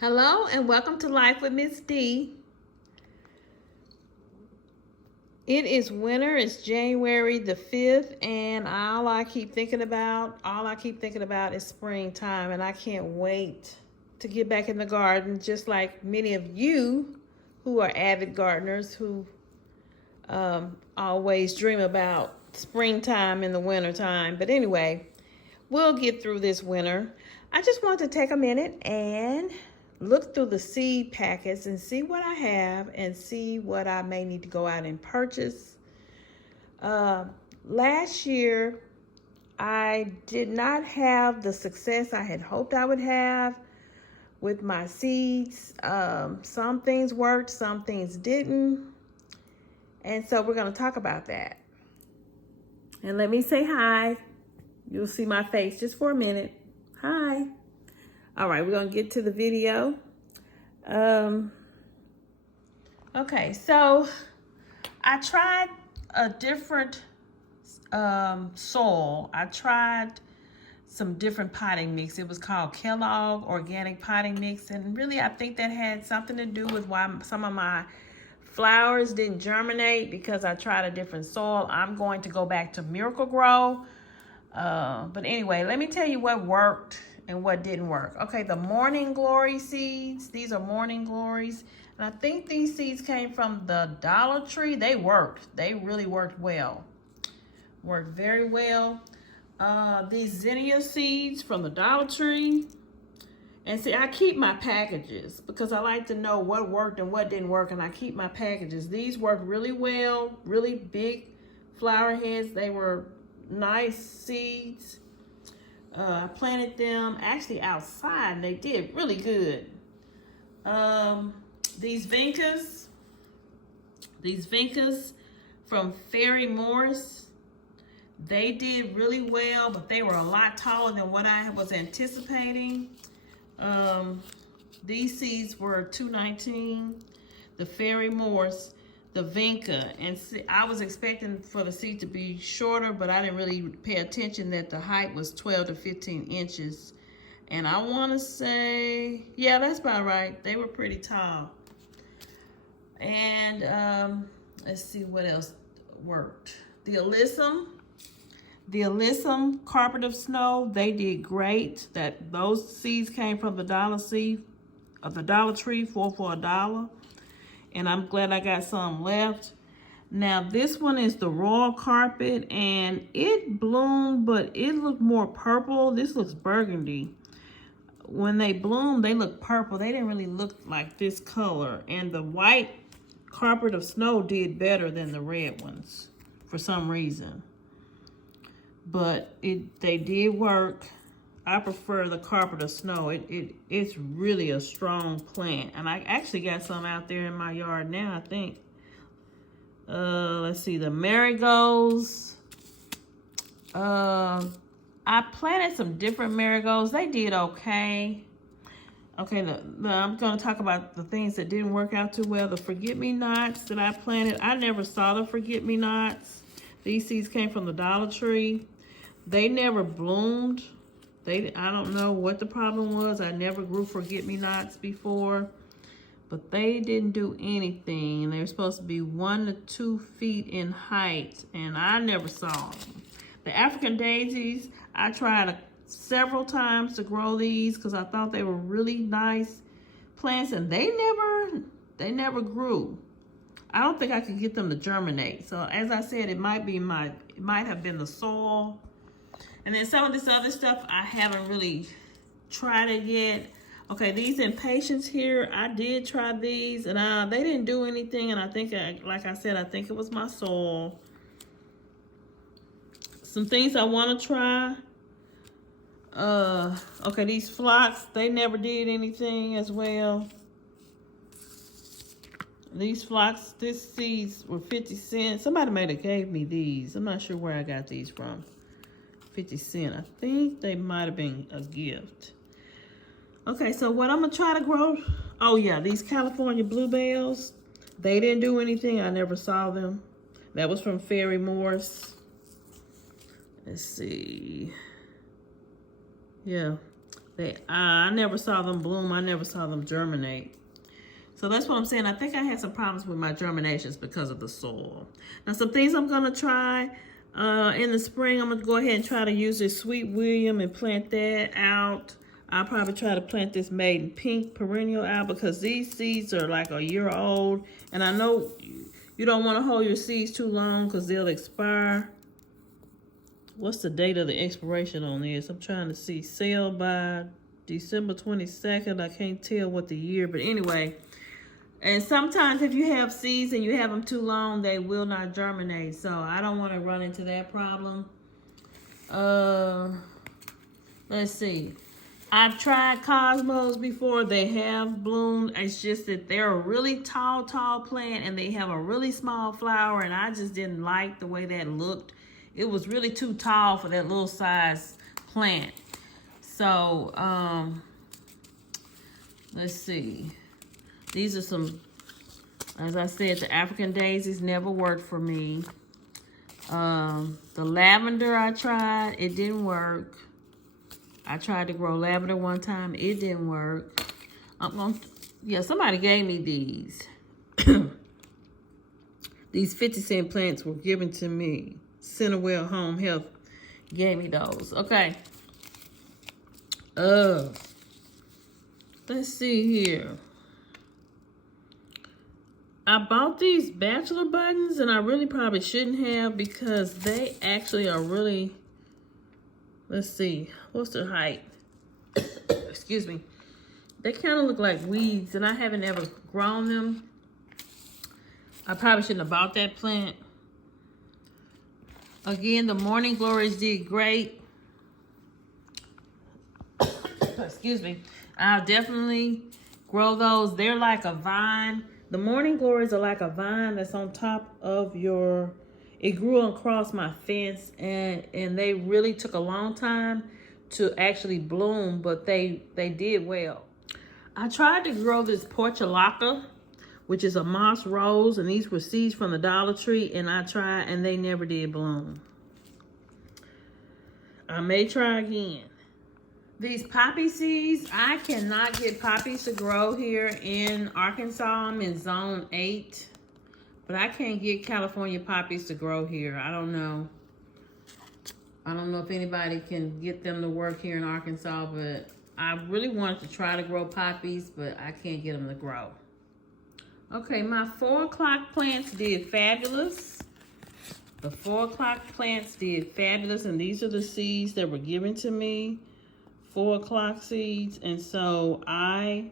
Hello and welcome to Life with Miss D. It is winter, it's January the 5th, and all I keep thinking about is springtime, and I can't wait to get back in the garden, just like many of you who are avid gardeners who always dream about springtime in the wintertime. But anyway, we'll get through this winter. I just want to take a minute and look through the seed packets and see what I have and see what I may need to go out and purchase. Last year, I did not have the success I had hoped I would have with my seeds. Some things worked, some things didn't. And so we're going to talk about that. And let me say hi. You'll see my face just for a minute. Hi. All right, we're going to get to the video. Okay, so I tried a different soil. I tried some different potting mix. It was called Kellogg Organic Potting Mix. And really, I think that had something to do with why some of my flowers didn't germinate, because I tried a different soil. I'm going to go back to Miracle-Gro. But anyway, let me tell you what worked and what didn't work. Okay, the Morning Glory seeds. These are Morning Glories. And I think these seeds came from the Dollar Tree. They worked. They really worked well. Worked very well. These Zinnia seeds from the Dollar Tree. And see, I keep my packages because I like to know what worked and what didn't work. And I keep my packages. These worked really well. Really big flower heads. They were nice seeds. I planted them actually outside and they did really good. These Vincas from Fairy Morse, they did really well, but they were a lot taller than what I was anticipating. These seeds were $2.19. The Fairy Morse, the Vinca, and see, I was expecting for the seed to be shorter, but I didn't really pay attention that the height was 12 to 15 inches. And I want to say, yeah, that's about right. They were pretty tall. And let's see what else worked. The Alyssum Carpet of Snow, they did great. Those seeds came from the Dollar Tree, for $1. And I'm glad I got some left. Now this one is the Royal Carpet, and it bloomed, but it looked more purple. This looks burgundy. When they bloomed, they look purple. They didn't really look like this color. And the white Carpet of Snow did better than the red ones for some reason. But they did work. I prefer the Carpet of Snow. It's really a strong plant. And I actually got some out there in my yard now, I think. Let's see, the Marigolds. I planted some different marigolds. They did okay. Okay, I'm going to talk about the things that didn't work out too well. The forget-me-nots that I planted, I never saw the forget-me-nots. These seeds came from the Dollar Tree. They never bloomed. I don't know what the problem was. I never grew forget-me-nots before. But they didn't do anything. They were supposed to be 1 to 2 feet in height, and I never saw them. The African daisies, I tried several times to grow these because I thought they were really nice plants, and they never grew. I don't think I could get them to germinate. So as I said, it might have been the soil. And then some of this other stuff, I haven't really tried it yet. Okay, these Impatiens here, I did try these, and they didn't do anything. And I think, like I said, I think it was my soil. Some things I want to try. Okay, these phlox, they never did anything as well. These phlox, these seeds were 50 cents. Somebody might have gave me these. I'm not sure where I got these from. 50 cents. I think they might have been a gift. Okay, so what I'm going to try to grow, oh yeah, these California bluebells, they didn't do anything. I never saw them. That was from Fairy Morse. Let's see. Yeah, I never saw them bloom. I never saw them germinate. So that's what I'm saying. I think I had some problems with my germinations because of the soil. Now, some things I'm going to try in the spring. I'm going to go ahead and try to use this Sweet William and plant that out. I'll probably try to plant this Maiden Pink perennial out because these seeds are like a year old. And I know you don't want to hold your seeds too long because they'll expire. What's the date of the expiration on this? I'm trying to see. Sale by December 22nd. I can't tell what the year, but anyway. And sometimes if you have seeds and you have them too long, they will not germinate. So I don't want to run into that problem. Let's see. I've tried Cosmos before. They have bloomed. It's just that they're a really tall plant and they have a really small flower. And I just didn't like the way that looked. It was really too tall for that little size plant. So, let's see. These are some, as I said, the African daisies never worked for me. The lavender I tried, it didn't work. I tried to grow lavender one time, it didn't work. Somebody gave me these. These 50-cent plants were given to me. Centerwell Home Health gave me those. Okay. Let's see here. I bought these bachelor buttons and I really probably shouldn't have because they actually are really, let's see, what's their height? Excuse me. They kind of look like weeds and I haven't ever grown them. I probably shouldn't have bought that plant. Again, the Morning Glories did great. Excuse me. I'll definitely grow those. They're like a vine. The Morning Glories are like a vine that's on top of your... It grew across my fence and they really took a long time to actually bloom, but they did well. I tried to grow this Portulaca, which is a moss rose, and these were seeds from the Dollar Tree, and I tried, and they never did bloom. I may try again. These poppy seeds, I cannot get poppies to grow here in Arkansas. I'm in Zone 8, but I can't get California poppies to grow here. I don't know. I don't know if anybody can get them to work here in Arkansas, but I really wanted to try to grow poppies, but I can't get them to grow. Okay, my 4 o'clock plants did fabulous. The 4 o'clock plants did fabulous, and these are the seeds that were given to me, 4 o'clock seeds, and so I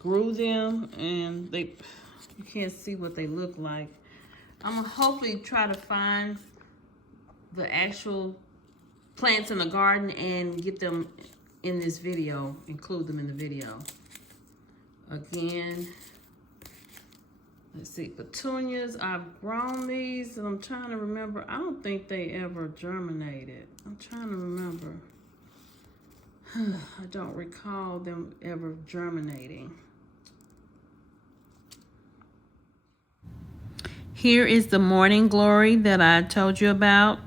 grew them, and you can't see what they look like. I'm gonna hopefully try to find the actual plants in the garden and get them in this video, include them in the video. Again, let's see, petunias, I've grown these, and I'm trying to remember. I don't think they ever germinated. I'm trying to remember. I don't recall them ever germinating. Here is the Morning Glory that I told you about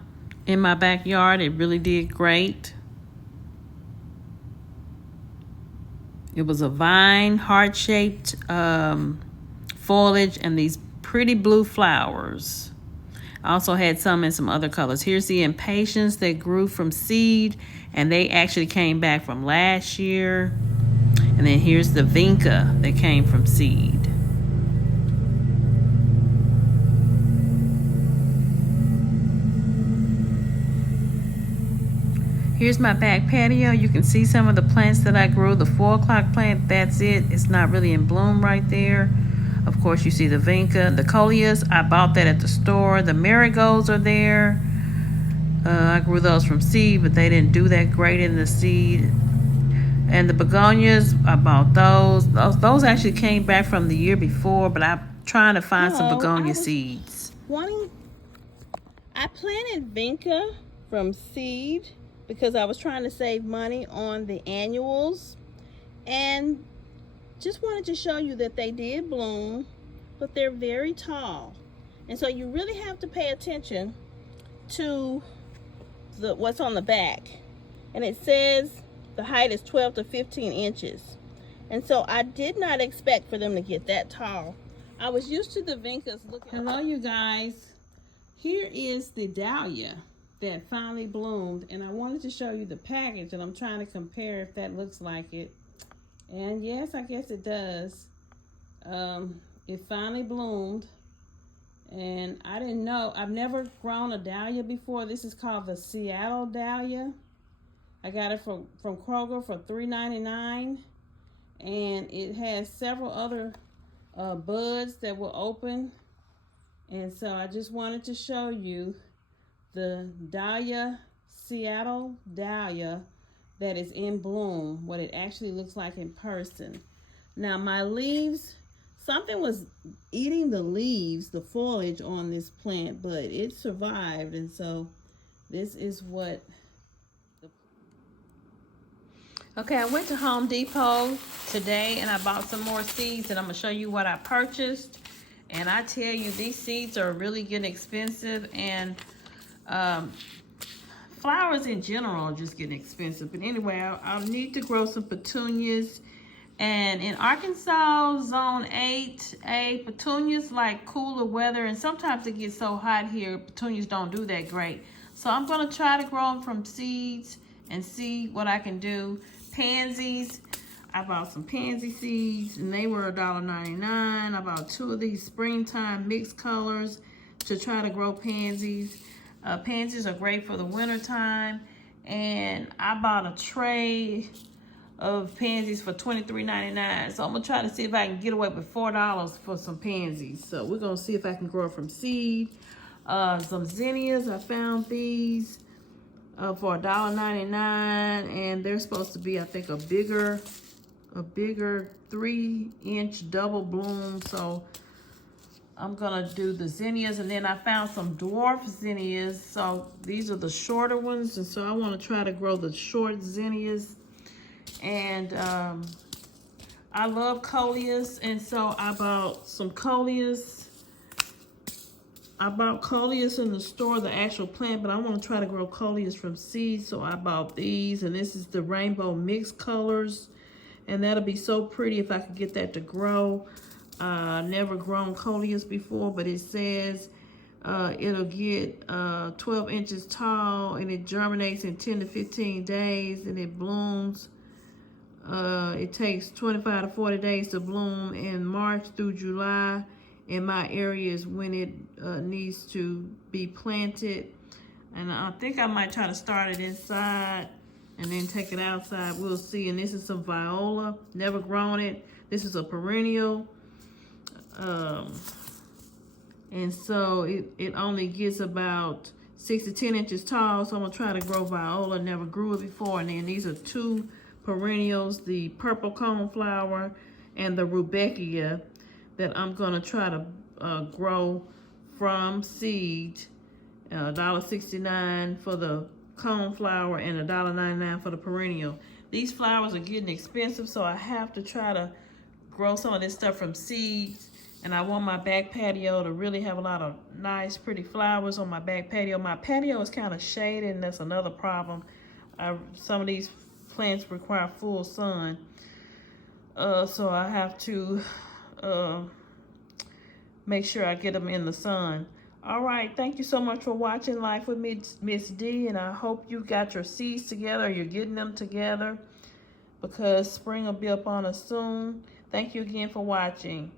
in my backyard. It really did great. It was a vine, heart-shaped foliage, and these pretty blue flowers. I also had some in some other colors. Here's the Impatiens that grew from seed, and they actually came back from last year. And then here's the Vinca that came from seed. Here's my back patio. You can see some of the plants that I grew. The 4 o'clock plant, that's it. It's not really in bloom right there. Of course, you see the Vinca. The Coleus, I bought that at the store. The marigolds are there. I grew those from seed, but they didn't do that great in the seed. And the begonias, I bought those. Those actually came back from the year before, but I'm trying to find some begonia seeds. I planted Vinca from seed because I was trying to save money on the annuals, and just wanted to show you that they did bloom, but they're very tall. And so you really have to pay attention to what's on the back. And it says the height is 12 to 15 inches. And so I did not expect for them to get that tall. I was used to the Vincas looking. Hello, you guys. Here is the dahlia that finally bloomed, and I wanted to show you the package, and I'm trying to compare if that looks like it. And yes, I guess it does. It finally bloomed, and I didn't know, I've never grown a dahlia before. This is called the Seattle dahlia. I got it from Kroger for $3.99, and it has several other buds that will open. And so I just wanted to show you the dahlia, Seattle dahlia, that is in bloom, what it actually looks like in person. Now my leaves, something was eating the leaves, the foliage on this plant, but it survived. And so this is what. Okay, I went to Home Depot today and I bought some more seeds, and I'm gonna show you what I purchased. And I tell you, these seeds are really getting expensive, and flowers in general are just getting expensive. But anyway, I'll need to grow some petunias. And in Arkansas, zone 8A, petunias like cooler weather, and sometimes it gets so hot here, petunias don't do that great. So I'm gonna try to grow them from seeds and see what I can do. Pansies, I bought some pansy seeds, and they were $1.99. I bought 2 of these springtime mixed colors to try to grow pansies. Pansies are great for the winter time, and I bought a tray of pansies for $23.99. So I'm gonna try to see if I can get away with $4 for some pansies. So we're gonna see if I can grow it from seed. Some zinnias, I found these for $1.99, and they're supposed to be, I think, a bigger 3-inch double bloom. So I'm gonna do the zinnias, and then I found some dwarf zinnias. So these are the shorter ones, and so I want to try to grow the short zinnias. And I love coleus, and so I bought some coleus. I bought coleus in the store, the actual plant, but I want to try to grow coleus from seeds, so I bought these, and this is the rainbow mixed colors, and that'll be so pretty if I could get that to grow. Never grown coleus before, but it says it'll get 12 inches tall, and it germinates in 10 to 15 days, and it blooms. It takes 25 to 40 days to bloom in March through July. In my area is when it needs to be planted. And I think I might try to start it inside and then take it outside. We'll see. And this is some viola. Never grown it. This is a perennial. And so it only gets about 6 to 10 inches tall. So I'm going to try to grow viola. Never grew it before. And then these are 2 perennials, the purple coneflower and the rudbeckia, that I'm going to try to grow from seed. $1.69 for the coneflower and $1.99 for the perennial. These flowers are getting expensive, so I have to try to grow some of this stuff from seeds. And I want my back patio to really have a lot of nice, pretty flowers on my back patio. My patio is kind of shaded, and that's another problem. Some of these plants require full sun. So I have to make sure I get them in the sun. All right, thank you so much for watching Life with Miss D, and I hope you got your seeds together, you're getting them together, because spring will be upon us soon. Thank you again for watching.